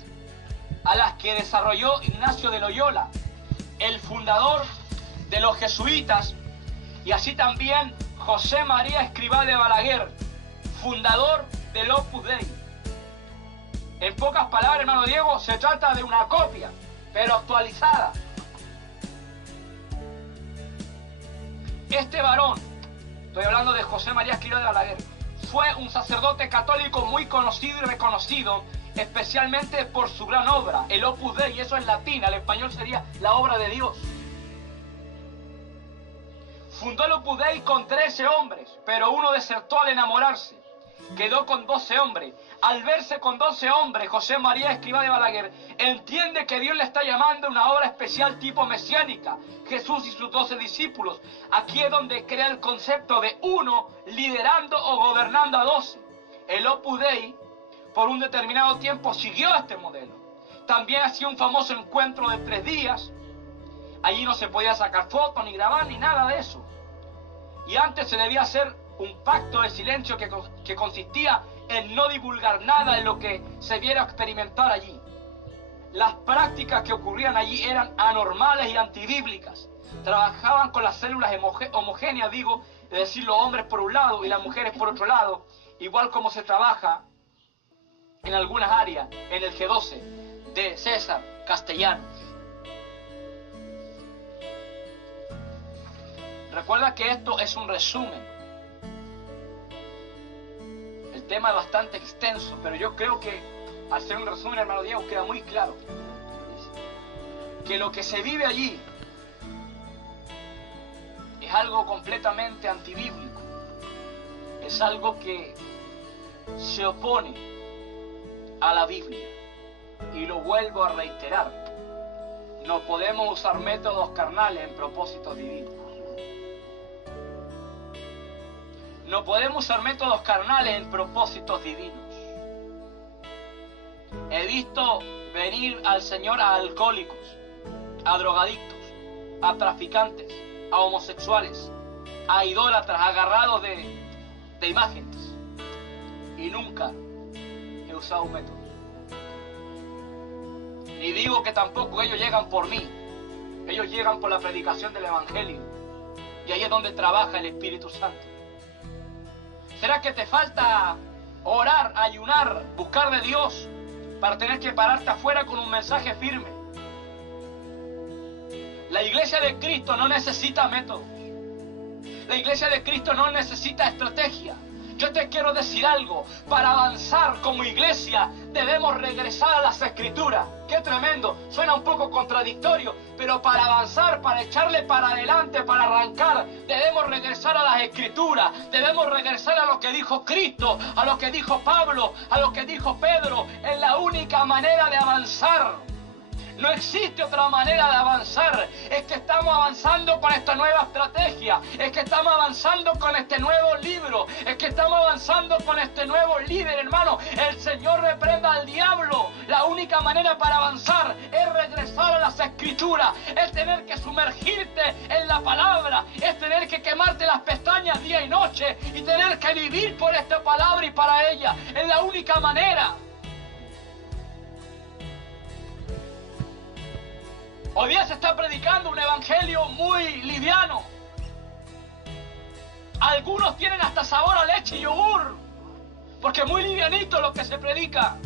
a las que desarrolló Ignacio de Loyola, el fundador de los jesuitas, y así también José María Escrivá de Balaguer, fundador del Opus Dei. En pocas palabras, hermano Diego, se trata de una copia, pero actualizada. Este varón, estoy hablando de José María Escrivá de Balaguer, fue un sacerdote católico muy conocido y reconocido, especialmente por su gran obra, el Opus Dei, y eso en latín, al español sería la obra de Dios. Fundó el Opus Dei con 13 hombres, pero uno desertó al enamorarse. Quedó con 12 hombres. Al verse con 12 hombres, José María Escrivá de Balaguer entiende que Dios le está llamando a una obra especial tipo mesiánica, Jesús y sus 12 discípulos. Aquí es donde crea el concepto de uno liderando o gobernando a 12. El Opus Dei, por un determinado tiempo, siguió este modelo. También hacía un famoso encuentro de 3 días. Allí no se podía sacar fotos, ni grabar, ni nada de eso. Y antes se debía hacer un pacto de silencio que consistía en no divulgar nada de lo que se viera experimentar allí. Las prácticas que ocurrían allí eran anormales y antibíblicas. Trabajaban con las células homogéneas, digo, es decir, los hombres por un lado y las mujeres por otro lado, igual como se trabaja en algunas áreas en el G12 de César Castellanos. Recuerda que esto es un resumen. El tema es bastante extenso, pero yo creo que al ser un resumen, hermano Diego, queda muy claro que lo que se vive allí es algo completamente antibíblico. Es algo que se opone a la Biblia. Y lo vuelvo a reiterar. No podemos usar métodos carnales en propósitos divinos. No podemos usar métodos carnales en propósitos divinos. He visto venir al Señor a alcohólicos, a drogadictos, a traficantes, a homosexuales, a idólatras agarrados de imágenes. Y nunca he usado un método. Ni digo que tampoco ellos llegan por mí. Ellos llegan por la predicación del Evangelio. Y ahí es donde trabaja el Espíritu Santo. ¿Será que te falta orar, ayunar, buscar de Dios para tener que pararte afuera con un mensaje firme? La iglesia de Cristo no necesita métodos. La iglesia de Cristo no necesita estrategia. Yo te quiero decir algo, para avanzar como iglesia debemos regresar a las Escrituras. ¡Qué tremendo! Suena un poco contradictorio, pero para avanzar, para echarle para adelante, para arrancar, debemos regresar a las Escrituras. Debemos regresar a lo que dijo Cristo, a lo que dijo Pablo, a lo que dijo Pedro. Es la única manera de avanzar. No existe otra manera de avanzar. Es que estamos avanzando con esta nueva estrategia. Es que estamos avanzando con este nuevo libro. Es que estamos avanzando con este nuevo líder, hermano. El Señor reprenda al diablo. La única manera para avanzar es regresar a las Escrituras. Es tener que sumergirte en la palabra. Es tener que quemarte las pestañas día y noche. Y tener que vivir por esta palabra y para ella. Es la única manera. Hoy día se está predicando un evangelio muy liviano. Algunos tienen hasta sabor a leche y yogur, porque es muy livianito lo que se predica.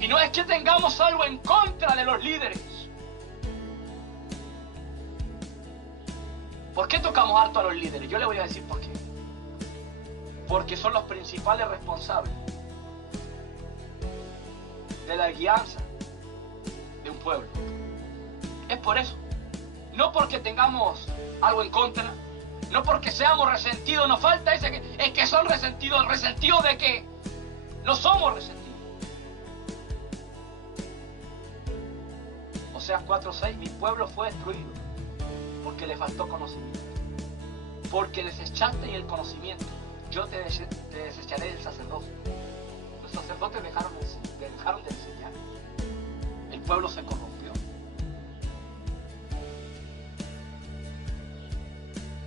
Y no es que tengamos algo en contra de los líderes. ¿Por qué tocamos harto a los líderes? Yo le voy a decir por qué. Porque son los principales responsables de la guianza de un pueblo. Es por eso. No porque tengamos algo en contra, no porque seamos resentidos, nos falta ese que es que son resentidos, el resentido de que no somos resentidos. Oseas 4:6, mi pueblo fue destruido porque le faltó conocimiento. Porque desechaste el conocimiento, yo te desecharé del sacerdocio. Los sacerdotes dejaron de enseñar. El pueblo se corrompió.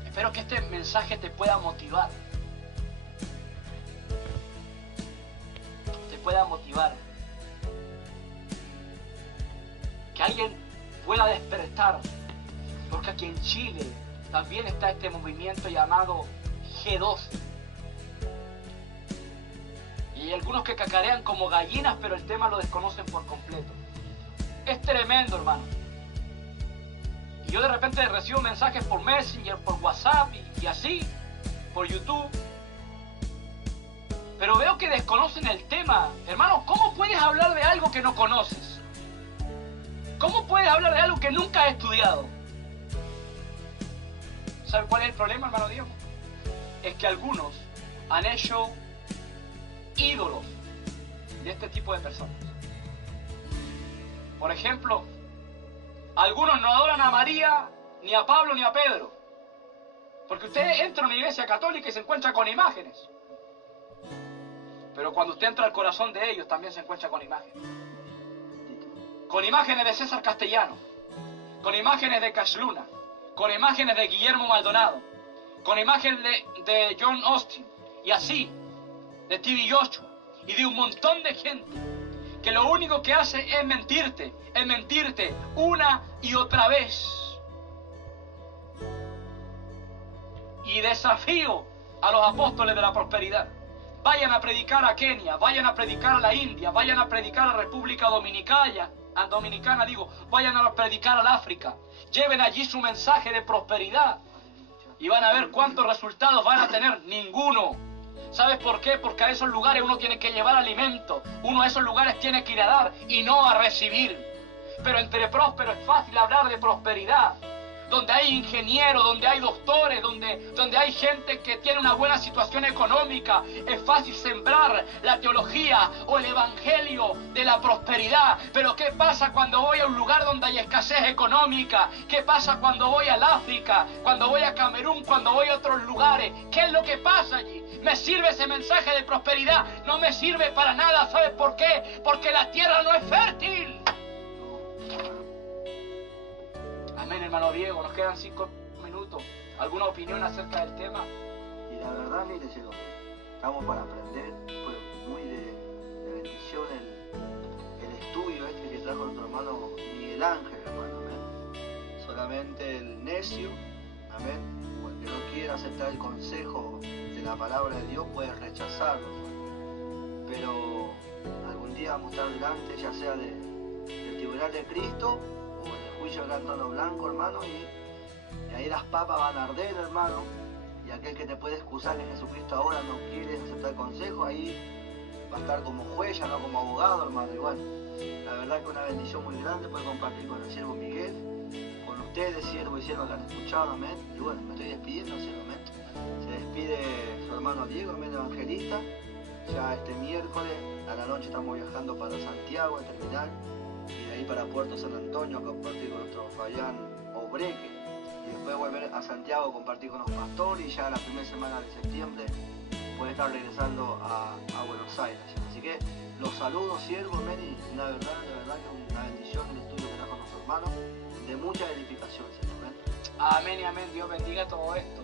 Espero que este mensaje te pueda motivar. Te pueda motivar. Que alguien pueda despertar. Porque aquí en Chile también está este movimiento llamado G12. Y hay algunos que cacarean como gallinas, pero el tema lo desconocen por completo. Es tremendo, hermano. Y yo de repente recibo mensajes por Messenger, por WhatsApp y así, por YouTube. Pero veo que desconocen el tema. Hermano, ¿cómo puedes hablar de algo que no conoces? ¿Cómo puedes hablar de algo que nunca has estudiado? ¿Sabe cuál es el problema, hermano Diego? Es que algunos han hecho ídolos de este tipo de personas. Por ejemplo, algunos no adoran a María, ni a Pablo, ni a Pedro. Porque usted entra a una iglesia católica y se encuentra con imágenes. Pero cuando usted entra al corazón de ellos, también se encuentra con imágenes. Con imágenes de César Castellano, con imágenes de Cash Luna, con imágenes de Guillermo Maldonado, con imágenes de John Austin, y así, de TV Joshua, y de un montón de gente que lo único que hace es mentirte una y otra vez. Y desafío a los apóstoles de la prosperidad. Vayan a predicar a Kenia, vayan a predicar a la India, vayan a predicar a la República Dominicana, vayan a predicar al África. Lleven allí su mensaje de prosperidad y van a ver cuántos resultados van a tener. Ninguno. ¿Sabes por qué? Porque a esos lugares uno tiene que llevar alimento. Uno a esos lugares tiene que ir a dar y no a recibir. Pero entre prósperos es fácil hablar de prosperidad. Donde hay ingenieros, donde hay doctores, donde hay gente que tiene una buena situación económica, es fácil sembrar la teología o el evangelio de la prosperidad. Pero ¿qué pasa cuando voy a un lugar donde hay escasez económica? ¿Qué pasa cuando voy al África, cuando voy a Camerún, cuando voy a otros lugares? ¿Qué es lo que pasa allí? ¿Me sirve ese mensaje de prosperidad? No me sirve para nada. ¿Sabes por qué? Porque la tierra no es fértil. Amén, hermano Diego, nos quedan 5 minutos. ¿Alguna opinión acerca del tema? Y la verdad, mire, cielo, estamos para aprender. Fue muy de bendición el estudio este que trajo nuestro hermano Miguel Ángel, hermano, amén. Solamente el necio, amén, o el que no quiera aceptar el consejo de la palabra de Dios puede rechazarlo, hermano. Pero algún día vamos a estar delante, ya sea del tribunal de Cristo, juicio del gran trono blanco, hermano, y ahí las papas van a arder, hermano, y aquel que te puede excusar que Jesucristo ahora no quiere aceptar consejo, ahí va a estar como juez, ya no como abogado, hermano. Y bueno, la verdad que una bendición muy grande poder compartir con el siervo Miguel, con ustedes, siervo y sierva que han escuchado, amén. Y bueno, me estoy despidiendo, siervo, amén. Se despide su hermano Diego, amén, evangelista. Ya este miércoles a la noche estamos viajando para Santiago a terminar. Y de ahí para Puerto San Antonio a compartir con nuestro Fabián Obreque, y después volver a Santiago a compartir con los pastores, y ya la primera semana de septiembre puede estar regresando a Buenos Aires. Así que los saludos, siervo, amén, y la verdad que una bendición el estudio que trajo nuestro hermano, de mucha edificación, siervo, amén. Amén y amén, Dios bendiga todo esto.